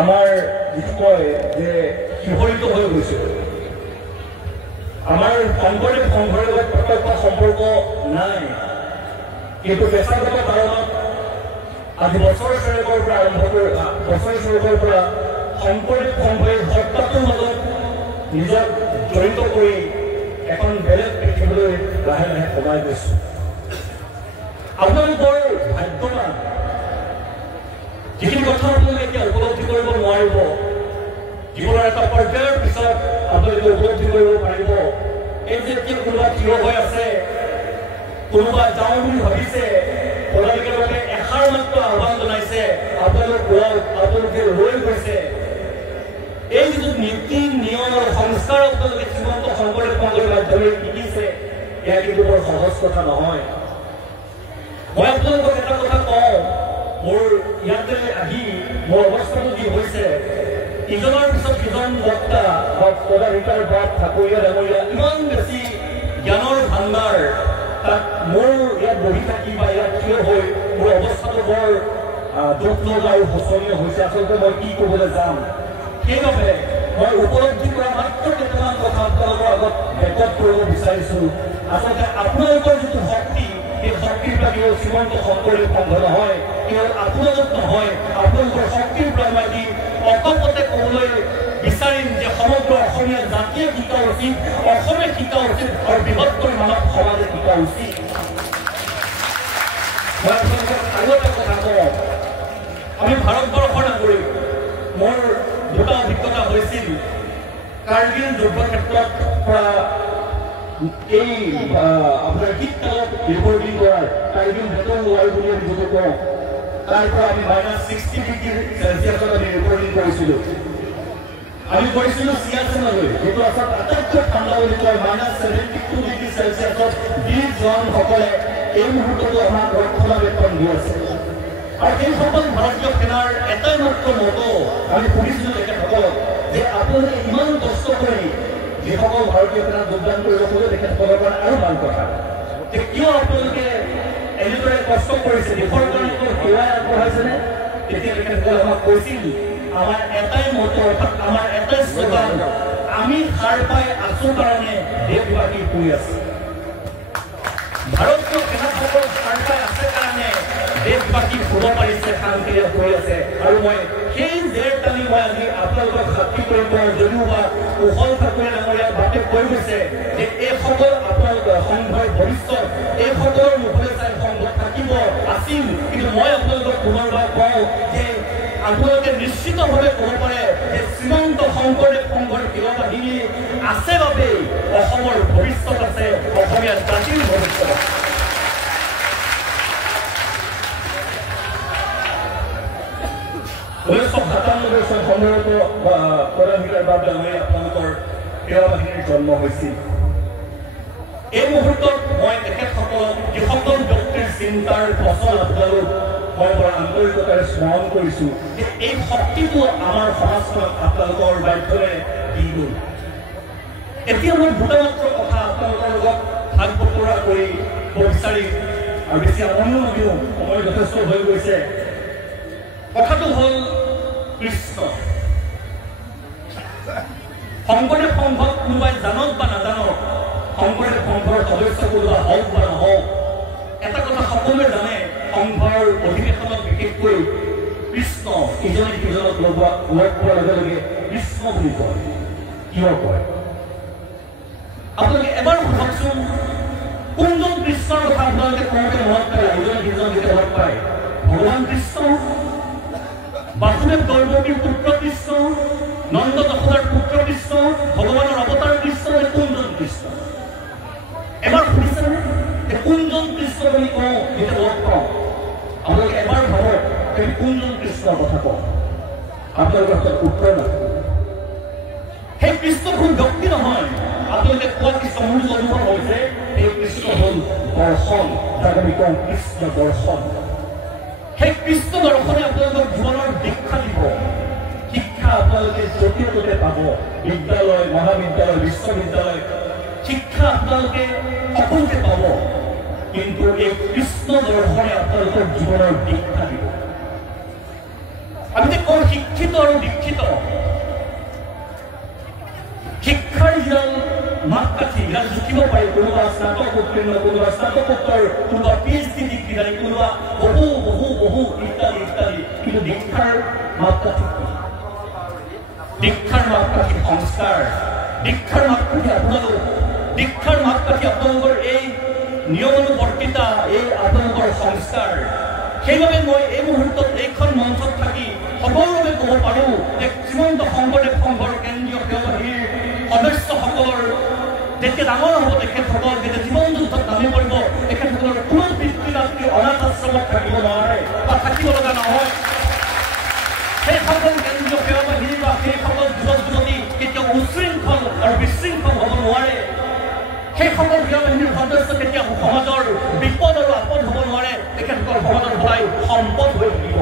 আমাৰ যিটো কয় যে শিহৰিত হৈ গৈছে। আমাৰ শংকৰদেৱ সংঘৰ লগত প্ৰত্যক্ষ সম্পৰ্ক নাই, কিন্তু পেছাগত কাৰণত আজি বছৰ চৰেকৰ পৰা আৰম্ভ কৰি শংকৰদেৱ সংঘই সত্তাটোৰ মাজত নিজক জড়িত কৰি এখন বেলেগ পৃথিৱীলৈ লাহে লাহে সোমাই গৈছে। আপোনালোক বৰ ভাগ্যৱান, যিখিনি কথা আপোনালোকে এতিয়া উপলব্ধি কৰিব নোৱাৰিব, জীৱনৰ এটা পৰ্যায়ৰ পিছত আপোনালোকে উপলব্ধি কৰিব পাৰিব। এই যে এতিয়া কোনোবা থিয় হৈ আছে, কোনোবা যাওঁ বুলি ভাবিছে, আপোনালোকে মানে এষাৰ মাত্ৰ আহ্বান জনাইছে, আপোনালোক ওলাওক, আপোনালোকে ৰৈ গৈছে। এই যিটো নীতি নিয়ম আৰু সংস্কাৰ আপোনালোকে শ্ৰীমন্ত শংকৰদেৱ সংঘৰ মাধ্যমেৰে শিকিছে, এয়া কিন্তু বৰ সহজ কথা নহয়। মই আপোনালোকক এটা কথা কওঁ, মোৰ ইয়াতে আহি মোৰ অৱস্থাটো যি হৈছে, ইজনৰ পিছত সিজন বক্তা বা পদাধিকাৰ বা ঠাকুৰীয়া ডাঙৰীয়া ইমান বেছি জ্ঞানৰ ভাণ্ডাৰ, তাত মোৰ ইয়াত বহি থাকি বা ইয়াত থিয় হৈ মোৰ অৱস্থাটো বৰ দুখ লগা আৰু শোচনীয় হৈছে। আচলতে মই কি ক'বলৈ যাম, সেইবাবে মই উপলব্ধি কৰা মাত্ৰ কেইটামান কথা আপোনালোকৰ আগত ৰেকৰ্ড কৰিব বিচাৰিছোঁ। আচলতে আপোনালোকৰ যিটো শক্তি, এই শক্তিৰ পৰা কেৱল শ্ৰীমন্ত শংকৰদেৱ সংঘ নহয়, কেৱল আপোনালোক নহয়, আপোনালোকৰ শক্তিৰ পৰা মই অকপতে ক'বলৈ বিচাৰিম যে সমগ্ৰ অসমীয়া জাতিয়ে শিকা উচিত, অসমে শিকা উচিত আৰু বৃহত্তৰ মানৱ সমাজে শিকা উচিত। মই আপোনালোকক আৰু এটা কথা কওঁ, আমি ভাৰতবৰ্ষৰ নাগৰিক। মোৰ দুটা অভিজ্ঞতা হৈছিল কাৰ্গিল যুদ্ধ ক্ষেত্ৰত পৰা এই আপোনাৰ শীতকালত ৰিপৰ্টিং কৰাৰ, কাৰ্গিল বেটল ৱাৰ বুলি আমি যিটো কওঁ, তাৰ পৰা আমি -60 ডিগ্ৰী চেলচিয়াছত আমি ৰিপৰ্টিং কৰিছিলোঁ। আমি কৰিছিলোঁ চিয়াচেনলৈ, যিটো আচলতে আটাইতকৈ ঠাণ্ডা বুলি কয়, -72 ডিগ্ৰী চেলচিয়াছত বীৰ জোৱানসকলে এই মুহূৰ্ততো আমাক ৰক্ষণাবেক্ষণ দি আছে। আৰু সেইসকল ভাৰতীয় সেনাৰ এটাই মাত্ৰ মত, আমি সুধিছিলোঁ তেখেতসকলক যে আপোনালোকে ইমান কষ্ট কৰি যিসকল ভাৰতীয় সেনাত যোগদান কৰিব খোজে তেখেতসকলৰ কাৰণে আৰু ভাল কথা, কিয় আপোনালোকে এনেদৰে কষ্ট কৰিছে, দেশৰ কাৰণে সেৱাই আগবঢ়াইছেনে? তেতিয়া তেখেতসকলে আমাক কৈছিল, আমাৰ এটাই মত, অৰ্থাৎ আমাৰ এটাই শ্লোগান, আমি সাৰ পাই আছো কাৰণে দেশবাসী শুই আছে। ভাৰতীয় সেনাসকল সাৰ পাই আছে কাৰণে দেশবাসী শুব পাৰিছে, শান্তিৰে শুই আছে। আৰু মই সেই জেৰ টানি মই আজি আপোনালোকক সাক্ষী কৰি কওঁ, যদিও বা কুশল ঠাকুৰে ডাঙৰীয়া বাটে কৈ গৈছে যে এইসকল আপোনালোকৰ সংঘৰ ভৱিষ্যত, এইসকলৰ মুখলৈ চাই সংঘ থাকিব, আছিল, কিন্তু মই আপোনালোকক পুনৰবাৰ কওঁ যে আপোনালোকে নিশ্চিতভাৱে ক'ব পাৰে যে শ্ৰীমন্ত শংকৰদেৱ সংঘৰ গৃহবাহিনী আছে বাবেই অসমৰ ভৱিষ্যত আছে, অসমীয়া জাতিৰ ভৱিষ্যত আছে। সম্ভৱত পদাধিকাৰ বাদ ডাঙৰীয়া আপোনালোকৰ সেৱাবাহিনীৰ জন্ম হৈছিল। এই মুহূৰ্তত মই তেখেতসকলক যিসকল ব্যক্তিৰ চিন্তাৰ ফচল আপোনালোক মই বৰ আন্তৰিকতাৰে স্মৰণ কৰিছোঁ যে এই শক্তিটো আমাৰ সমাজখনক আপোনালোকৰ মাধ্যমেৰে দি গ'ল। এতিয়া মই দুটা মাত্ৰ কথা আপোনালোকৰ লগত ভাগ বতৰা কৰি বিচাৰিম, আৰু বেছি আমনিও নদিওঁ, সময় যথেষ্ট হৈ গৈছে। কথাটো হ'ল কৃষ্ণ। শংকৰদেৱ সংঘক কোনোবাই জানক বা নাজানক, শংকৰদেৱ সংঘৰ সদস্য কোনোবা হওক বা নহওক, এটা কথা সকলোৱে জানে, সংঘৰ অধিৱেশনত বিশেষকৈ কৃষ্ণ ইজনে সিজনক লগ পোৱাৰ লগে লগে কৃষ্ণ বুলি কয়। কিয় কয় আপোনালোকে এবাৰ ভাবকচোন, কোনজন কৃষ্ণৰ কথা আপোনালোকে কওঁতে মনত পায়, ইজনে সিজনক যেতিয়া লগ পায়? ভগৱান কৃষ্ণ, বাসুদেৱ দৈৱকীৰ পুত্ৰ কৃষ্ণ, নন্দ যশোদাৰ পুত্ৰ কৃষ্ণ, ভগৱানৰ অৱতাৰ কৃষ্ণ, কোনজন কৃষ্ণ? এবাৰ সুধিছেনে যে কোনজন কৃষ্ণ বুলি কওঁ যেতিয়া লগ পাওঁ? আপোনালোকে এবাৰ ভাবক তেওঁ কোনজন কৃষ্ণৰ কথা কওঁ, আপোনালোকৰ হাতত উত্তৰ নাথাকে। সেই কৃষ্ণ কোন ব্যক্তি নহয়, আপোনালোকে কোৱা কৃষ্ণ মোৰ অনুভৱ হৈছে এই কৃষ্ণ হ'ল দৰ্শন, যাক আমি কওঁ কৃষ্ণ দৰ্শন। সেই কৃষ্ণ দৰ্শনে আপোনালোকৰ জীৱনৰ দীক্ষা দিব, শিক্ষা আপোনালোকে য'তে ত'তে পাব, বিদ্যালয়, মহাবিদ্যালয়, বিশ্ববিদ্যালয়, শিক্ষা আপোনালোকে সকলোতে পাব, কিন্তু এই কৃষ্ণ দৰ্শনে আপোনালোকৰ জীৱনৰ দীক্ষা দিব। আমি যে কওঁ শিক্ষিত আৰু মাপকাঠি ইয়াত জুখিব পাৰি কোনোবা স্নাতক উত্তীৰ্ণ কোনোবা স্নাতকোত্তৰ কোনোবা PhD ডিগ্ৰীধাৰী কোনোবা বহু ইত্যাদি ইত্যাদি কিন্তু দীক্ষাৰ মাপকাঠি সংস্কাৰ দীক্ষাৰ মাপকাঠি আপোনালোক দীক্ষাৰ মাপকাঠি আপোনালোকৰ এই নিয়মানুবৰ্তিতা এই আপোনালোকৰ সংস্কাৰ সেইবাবে মই এই মুহূৰ্তত এইখন মঞ্চত থাকি সকলোকে ক'ব পাৰোঁ যে শ্ৰীমন্ত শংকৰদেৱ সংঘৰ কেন্দ্ৰীয় সেৱাবাহিনীৰ সদস্যসকলৰ যেতিয়া ডাঙৰ হ'ব তেখেতসকল যেতিয়া জীৱন যুদ্ধত নামি পৰিব তেখেতসকলৰ কোনো পিতৃ মাতৃ অনাথ আশ্ৰমত থাকিব নোৱাৰে বা থাকিব লগা নহয় সেইসকল কেন্দ্ৰীয় সেৱাবাহিনী বা সেইসকল যুৱক যুৱতী কেতিয়াও উশৃংখল আৰু বিশৃংখল হ'ব নোৱাৰে সেইসকল সেৱাবাহিনীৰ সদস্য কেতিয়াও সমাজৰ বিপদ আৰু আপদ হ'ব নোৱাৰে তেখেতসকল সমাজৰ সদায় সম্পদ হৈ থাকিব